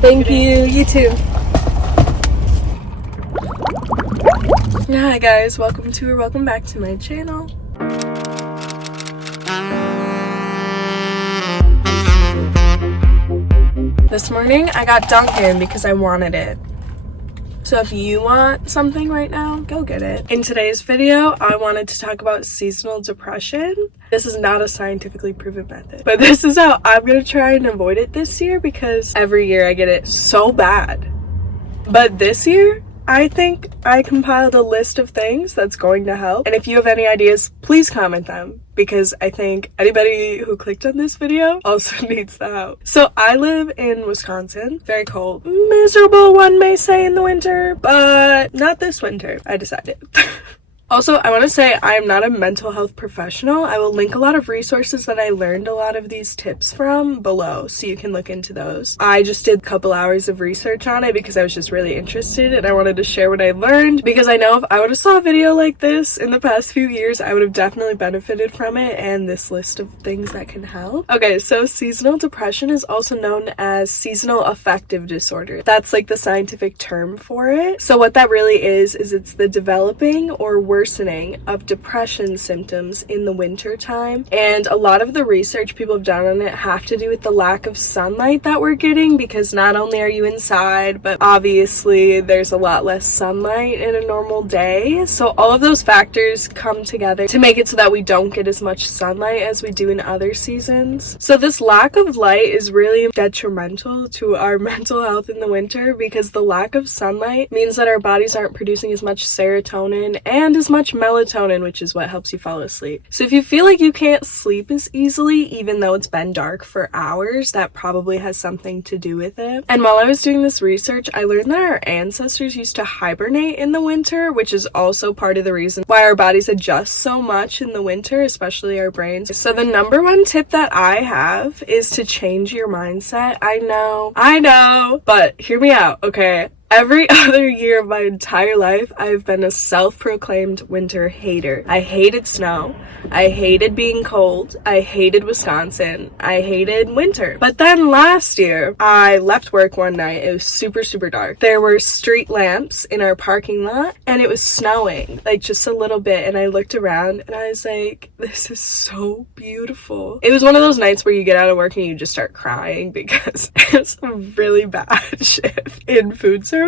Thank you. You too. Hi guys, welcome back to my channel. This morning I got Dunkin' because I wanted it. So if you want something right now, go get it. In today's video, I wanted to talk about seasonal depression. This is not a scientifically proven method, but this is how I'm gonna try and avoid it this year because every year I get it so bad. But this year, I think I compiled a list of things that's going to help. And if you have any ideas, please comment them because I think anybody who clicked on this video also needs the help. So I live in Wisconsin, very cold, miserable one may say in the winter, but not this winter, I decided. Also, I want to say I am not a mental health professional. I will link a lot of resources that I learned a lot of these tips from below, so you can look into those. I just did a couple hours of research on it because I was just really interested and I wanted to share what I learned because I know if I would have saw a video like this in the past few years, I would have definitely benefited from it and this list of things that can help. Okay, so seasonal depression is also known as seasonal affective disorder. That's like the scientific term for it. So what that really is it's the developing or worsening of depression symptoms in the winter time, and a lot of the research people have done on it have to do with the lack of sunlight that we're getting, because not only are you inside, but obviously there's a lot less sunlight in a normal day. So all of those factors come together to make it so that we don't get as much sunlight as we do in other seasons. So this lack of light is really detrimental to our mental health in the winter because the lack of sunlight means that our bodies aren't producing as much serotonin and as much melatonin, which is what helps you fall asleep. So if you feel like you can't sleep as easily, even though it's been dark for hours, that probably has something to do with it. And while I was doing this research, I learned that our ancestors used to hibernate in the winter, which is also part of the reason why our bodies adjust so much in the winter, especially our brains. So the number one tip that I have is to change your mindset. I know, but hear me out, okay? Every other year of my entire life, I've been a self-proclaimed winter hater. I hated snow. I hated being cold. I hated Wisconsin. I hated winter. But then last year, I left work one night. It was super, super dark. There were street lamps in our parking lot, and it was snowing, like just a little bit. And I looked around, and I was like, this is so beautiful. It was one of those nights where you get out of work and you just start crying because it's a really bad shift in food service.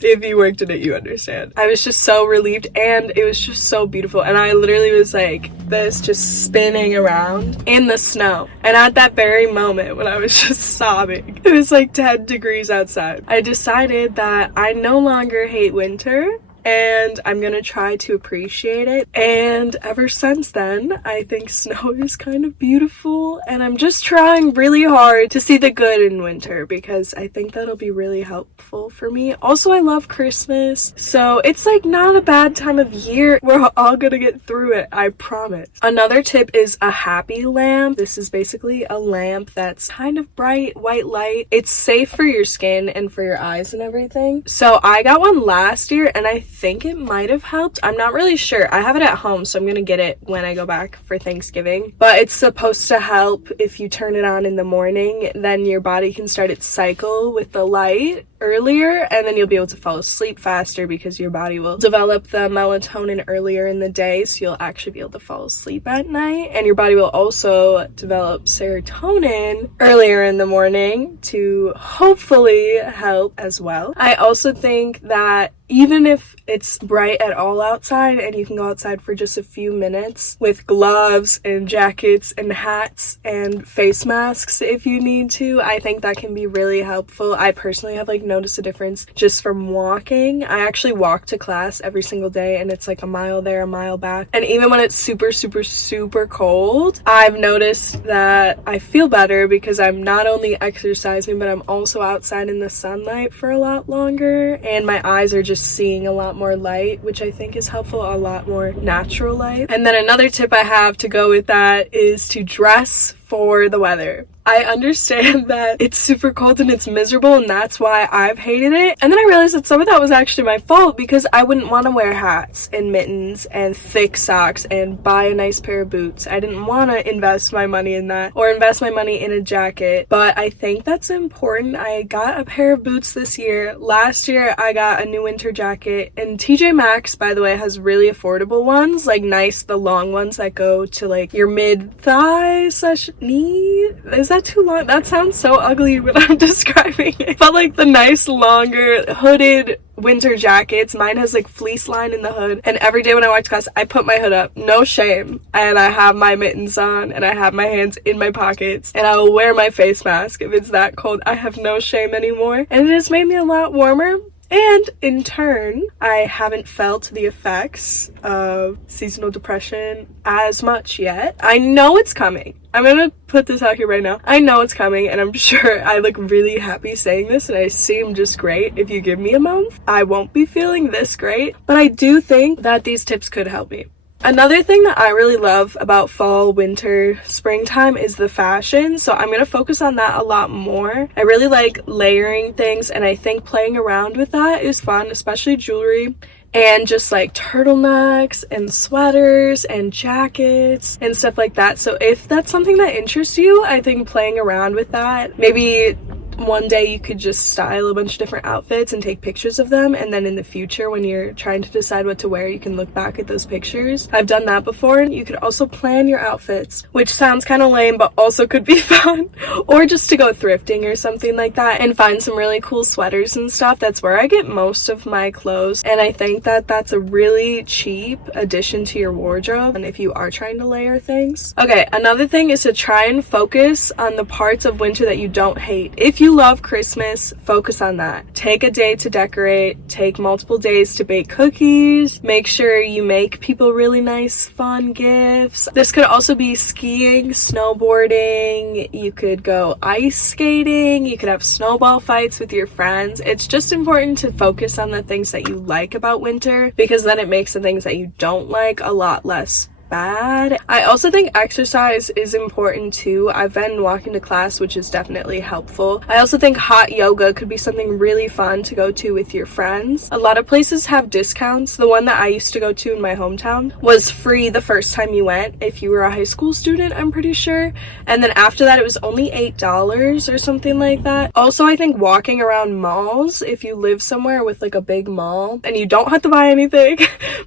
If you worked in it, you understand. I was just so relieved and it was just so beautiful, and I literally was like this, just spinning around in the snow. And at that very moment when I was just sobbing, it was like 10 degrees outside, I decided that I no longer hate winter and I'm gonna try to appreciate it. And ever since then, I think snow is kind of beautiful, and I'm just trying really hard to see the good in winter because I think that'll be really helpful for me. Also, I love Christmas, so it's like not a bad time of year. We're all gonna get through it, I promise. Another tip is a happy lamp. This is basically a lamp that's kind of bright white light. It's safe for your skin and for your eyes and everything. So I got one last year and I think it might have helped. I'm not really sure. I have it at home, so I'm gonna get it when I go back for Thanksgiving. But it's supposed to help if you turn it on in the morning, then your body can start its cycle with the light earlier, and then you'll be able to fall asleep faster because your body will develop the melatonin earlier in the day, so you'll actually be able to fall asleep at night. And your body will also develop serotonin earlier in the morning to hopefully help as well. I also think that even if it's bright at all outside and you can go outside for just a few minutes with gloves and jackets and hats and face masks if you need to, I think that can be really helpful. I personally have like noticed a difference just from walking. I actually walk to class every single day, and it's like a mile there, a mile back. And even when it's super, super, super cold, I've noticed that I feel better because I'm not only exercising, but I'm also outside in the sunlight for a lot longer, and my eyes are just seeing a lot more light, which I think is helpful, a lot more natural light. And then another tip I have to go with that is to dress for the weather. I understand that it's super cold and it's miserable, and that's why I've hated it. And then I realized that some of that was actually my fault, because I wouldn't want to wear hats and mittens and thick socks and buy a nice pair of boots. I didn't want to invest my money in that, or invest my money in a jacket. But I think that's important. I got a pair of boots this year. Last year I got a new winter jacket, and TJ Maxx, by the way, has really affordable ones, like nice, the long ones that go to like your mid-thigh / knee. Is that too long? That sounds so ugly when I'm describing it. But like the nice longer hooded winter jackets. Mine has like fleece line in the hood, and every day when I walk to class I put my hood up, no shame, and I have my mittens on and I have my hands in my pockets, and I will wear my face mask if it's that cold. I have no shame anymore, and it has made me a lot warmer. And in turn, I haven't felt the effects of seasonal depression as much yet. I know it's coming. I'm gonna put this out here right now. I know it's coming, and I'm sure I look really happy saying this, and I seem just great. If you give me a month, I won't be feeling this great. But I do think that these tips could help me. Another thing that I really love about fall, winter, springtime is the fashion, so I'm going to focus on that a lot more. I really like layering things, and I think playing around with that is fun, especially jewelry. And just like turtlenecks and sweaters and jackets and stuff like that. So if that's something that interests you, I think playing around with that, maybe one day you could just style a bunch of different outfits and take pictures of them, and then in the future when you're trying to decide what to wear, you can look back at those pictures. I've done that before. And you could also plan your outfits, which sounds kind of lame but also could be fun. Or just to go thrifting or something like that and find some really cool sweaters and stuff. That's where I get most of my clothes, and I think that that's a really cheap addition to your wardrobe, and if you are trying to layer things. Okay, another thing is to try and focus on the parts of winter that you don't hate. If you love Christmas, focus on that. Take a day to decorate, take multiple days to bake cookies, make sure you make people really nice, fun gifts. This could also be skiing, snowboarding, you could go ice skating, you could have snowball fights with your friends. It's just important to focus on the things that you like about winter, because then it makes the things that you don't like a lot less bad. I also think exercise is important too. I've been walking to class, which is definitely helpful. I also think hot yoga could be something really fun to go to with your friends. A lot of places have discounts. The one that I used to go to in my hometown was free the first time you went if you were a high school student, I'm pretty sure. And then after that it was only $8 or something like that. Also, I think walking around malls, if you live somewhere with like a big mall, and you don't have to buy anything,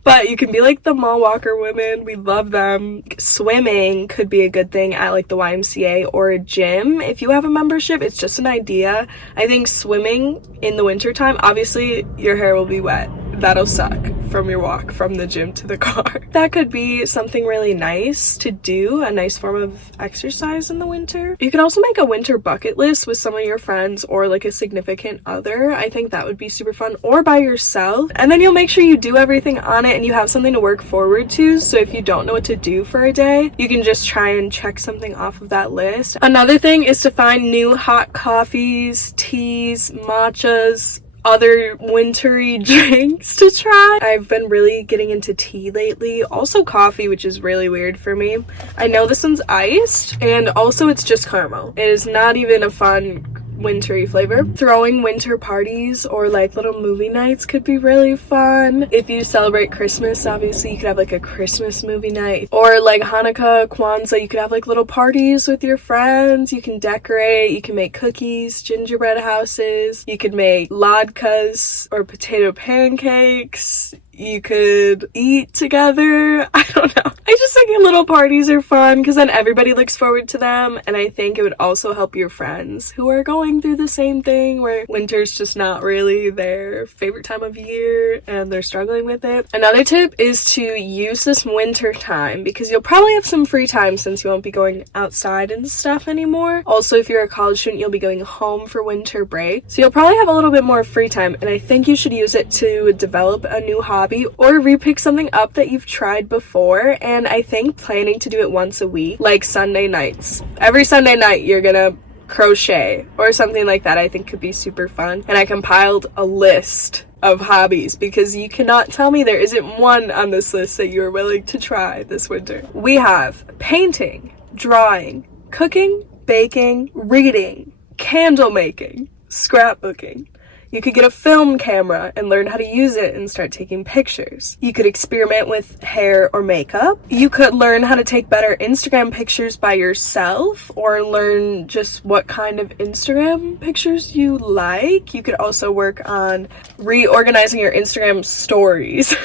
but you can be like the mall walker women. We love them. Swimming could be a good thing at like the YMCA or a gym if you have a membership. It's just an idea. I think swimming in the wintertime, obviously your hair will be wet. That'll suck from your walk from the gym to the car. That could be something really nice to do, a nice form of exercise in the winter. You could also make a winter bucket list with some of your friends or like a significant other. I think that would be super fun, or by yourself. And then you'll make sure you do everything on it and you have something to work forward to. So if you don't know what to do for a day, you can just try and check something off of that list. Another thing is to find new hot coffees, teas, matchas, other wintry drinks to try. I've been really getting into tea lately, also coffee, which is really weird for me. I know this one's iced, and also it's just caramel. It is not even a fun wintry flavor. Throwing winter parties or like little movie nights could be really fun. If you celebrate Christmas, obviously you could have like a Christmas movie night, or like Hanukkah, Kwanzaa, you could have like little parties with your friends. You can decorate, you can make cookies, gingerbread houses, you could make latkes or potato pancakes. You could eat together. I don't know. I just think little parties are fun because then everybody looks forward to them, and I think it would also help your friends who are going through the same thing where winter's just not really their favorite time of year and they're struggling with it. Another tip is to use this winter time because you'll probably have some free time since you won't be going outside and stuff anymore. Also, if you're a college student, you'll be going home for winter break, so you'll probably have a little bit more free time, and I think you should use it to develop a new hobby or repick something up that you've tried before. And I think planning to do it once a week, like Sunday nights. Every Sunday night you're gonna crochet or something like that, I think could be super fun. And I compiled a list of hobbies because you cannot tell me there isn't one on this list that you're willing to try this winter. We have painting, drawing, cooking, baking, reading, candle making, scrapbooking. You could get a film camera and learn how to use it and start taking pictures. You could experiment with hair or makeup. You could learn how to take better Instagram pictures by yourself or learn just what kind of Instagram pictures you like. You could also work on reorganizing your Instagram stories.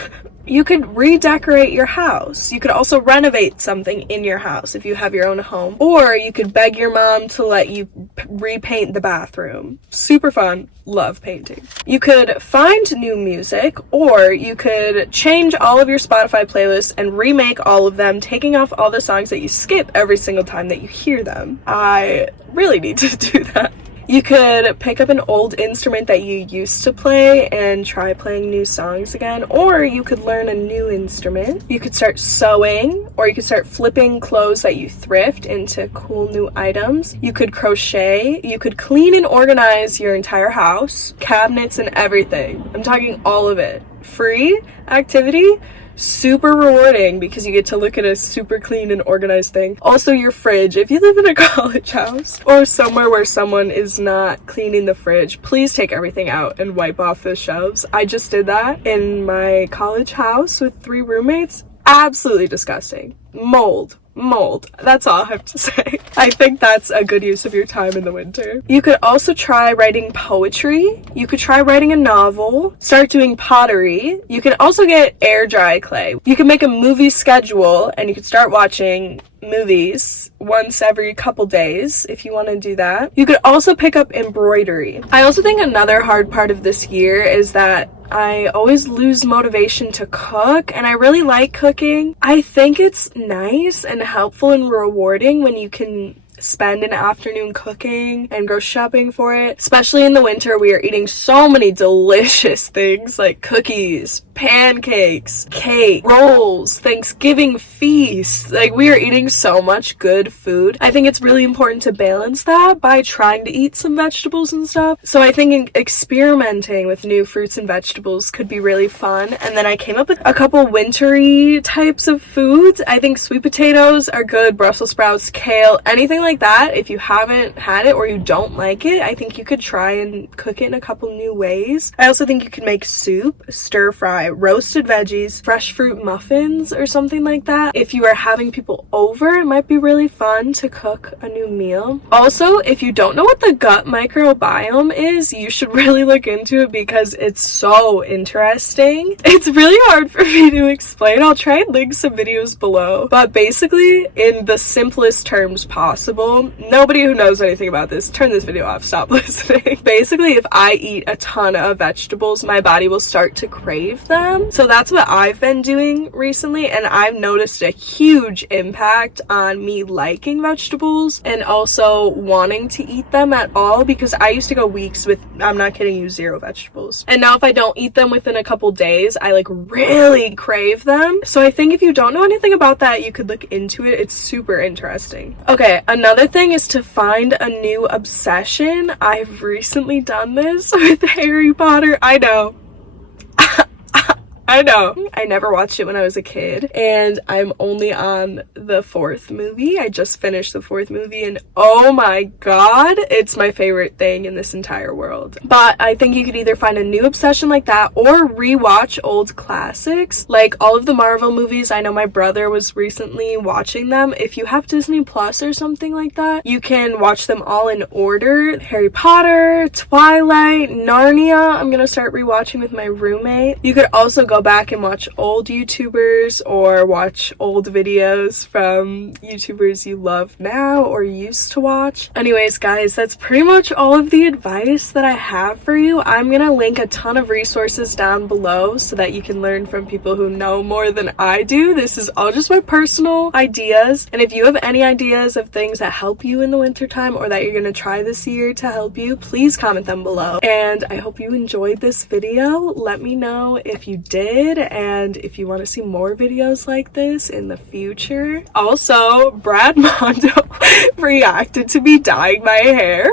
You could redecorate your house. You could also renovate something in your house if you have your own home. Or you could beg your mom to let you repaint the bathroom. Super fun. Love painting. You could find new music, or you could change all of your Spotify playlists and remake all of them, taking off all the songs that you skip every single time that you hear them. I really need to do that. You could pick up an old instrument that you used to play and try playing new songs again, or you could learn a new instrument. You could start sewing, or you could start flipping clothes that you thrift into cool new items. You could crochet. You could clean and organize your entire house, cabinets and everything. I'm talking all of it. Free activity. Super rewarding because you get to look at a super clean and organized thing. Also, your fridge. If you live in a college house or somewhere where someone is not cleaning the fridge, please take everything out and wipe off the shelves. I just did that in my college house with 3 roommates. Absolutely disgusting. Mold. That's all I have to say. I think that's a good use of your time in the winter. You could also try writing poetry. You could try writing a novel, start doing pottery. You can also get air dry clay. You can make a movie schedule and you could start watching movies once every couple days if you want to do that. You could also pick up embroidery. I also think another hard part of this year is that I always lose motivation to cook, and I really like cooking. I think it's nice and helpful and rewarding when you can spend an afternoon cooking and go shopping for it. Especially in the winter, we are eating so many delicious things like cookies, pancakes, cake, rolls, Thanksgiving feasts. Like, we are eating so much good food. I think it's really important to balance that by trying to eat some vegetables and stuff. So I think experimenting with new fruits and vegetables could be really fun. And then I came up with a couple wintry types of foods. I think sweet potatoes are good, Brussels sprouts, kale, anything like that. If you haven't had it or you don't like it, I think you could try and cook it in a couple new ways. I also think you can make soup, stir fry, roasted veggies, fresh fruit muffins or something like that. If you are having people over, it might be really fun to cook a new meal. Also, if you don't know what the gut microbiome is, you should really look into it because it's so interesting. It's really hard for me to explain. I'll try and link some videos below. But basically, in the simplest terms possible, nobody who knows anything about this, turn this video off, stop listening. Basically, if I eat a ton of vegetables, my body will start to crave them. So that's what I've been doing recently, and I've noticed a huge impact on me liking vegetables and also wanting to eat them at all, because I used to go weeks with, I'm not kidding you, 0 vegetables. And now if I don't eat them within a couple days, I like really crave them. So I think if you don't know anything about that, you could look into it. It's super interesting. Okay, another thing is to find a new obsession. I've recently done this with Harry Potter. I know. I never watched it when I was a kid, and I'm only on the 4th movie. I just finished the 4th movie, and oh my god, it's my favorite thing in this entire world. But I think you could either find a new obsession like that or rewatch old classics, like all of the Marvel movies. I know my brother was recently watching them. If you have Disney Plus or something like that, you can watch them all in order. Harry Potter, Twilight, Narnia, I'm gonna start rewatching with my roommate. You could also go back and watch old YouTubers or watch old videos from YouTubers you love now or used to watch. Anyways, guys, that's pretty much all of the advice that I have for you. I'm gonna link a ton of resources down below so that you can learn from people who know more than I do. This is all just my personal ideas, and if you have any ideas of things that help you in the wintertime or that you're gonna try this year to help you, please comment them below. And I hope you enjoyed this video. Let me know if you did, and if you want to see more videos like this in the future. Also, Brad Mondo reacted to me dyeing my hair.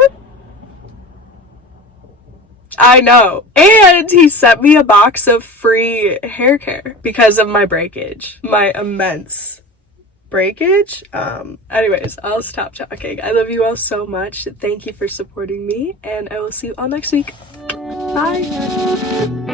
I know. And he sent me a box of free hair care because of my breakage. My immense breakage. Anyways, I'll stop talking. I love you all so much. Thank you for supporting me, and I will see you all next week. Bye.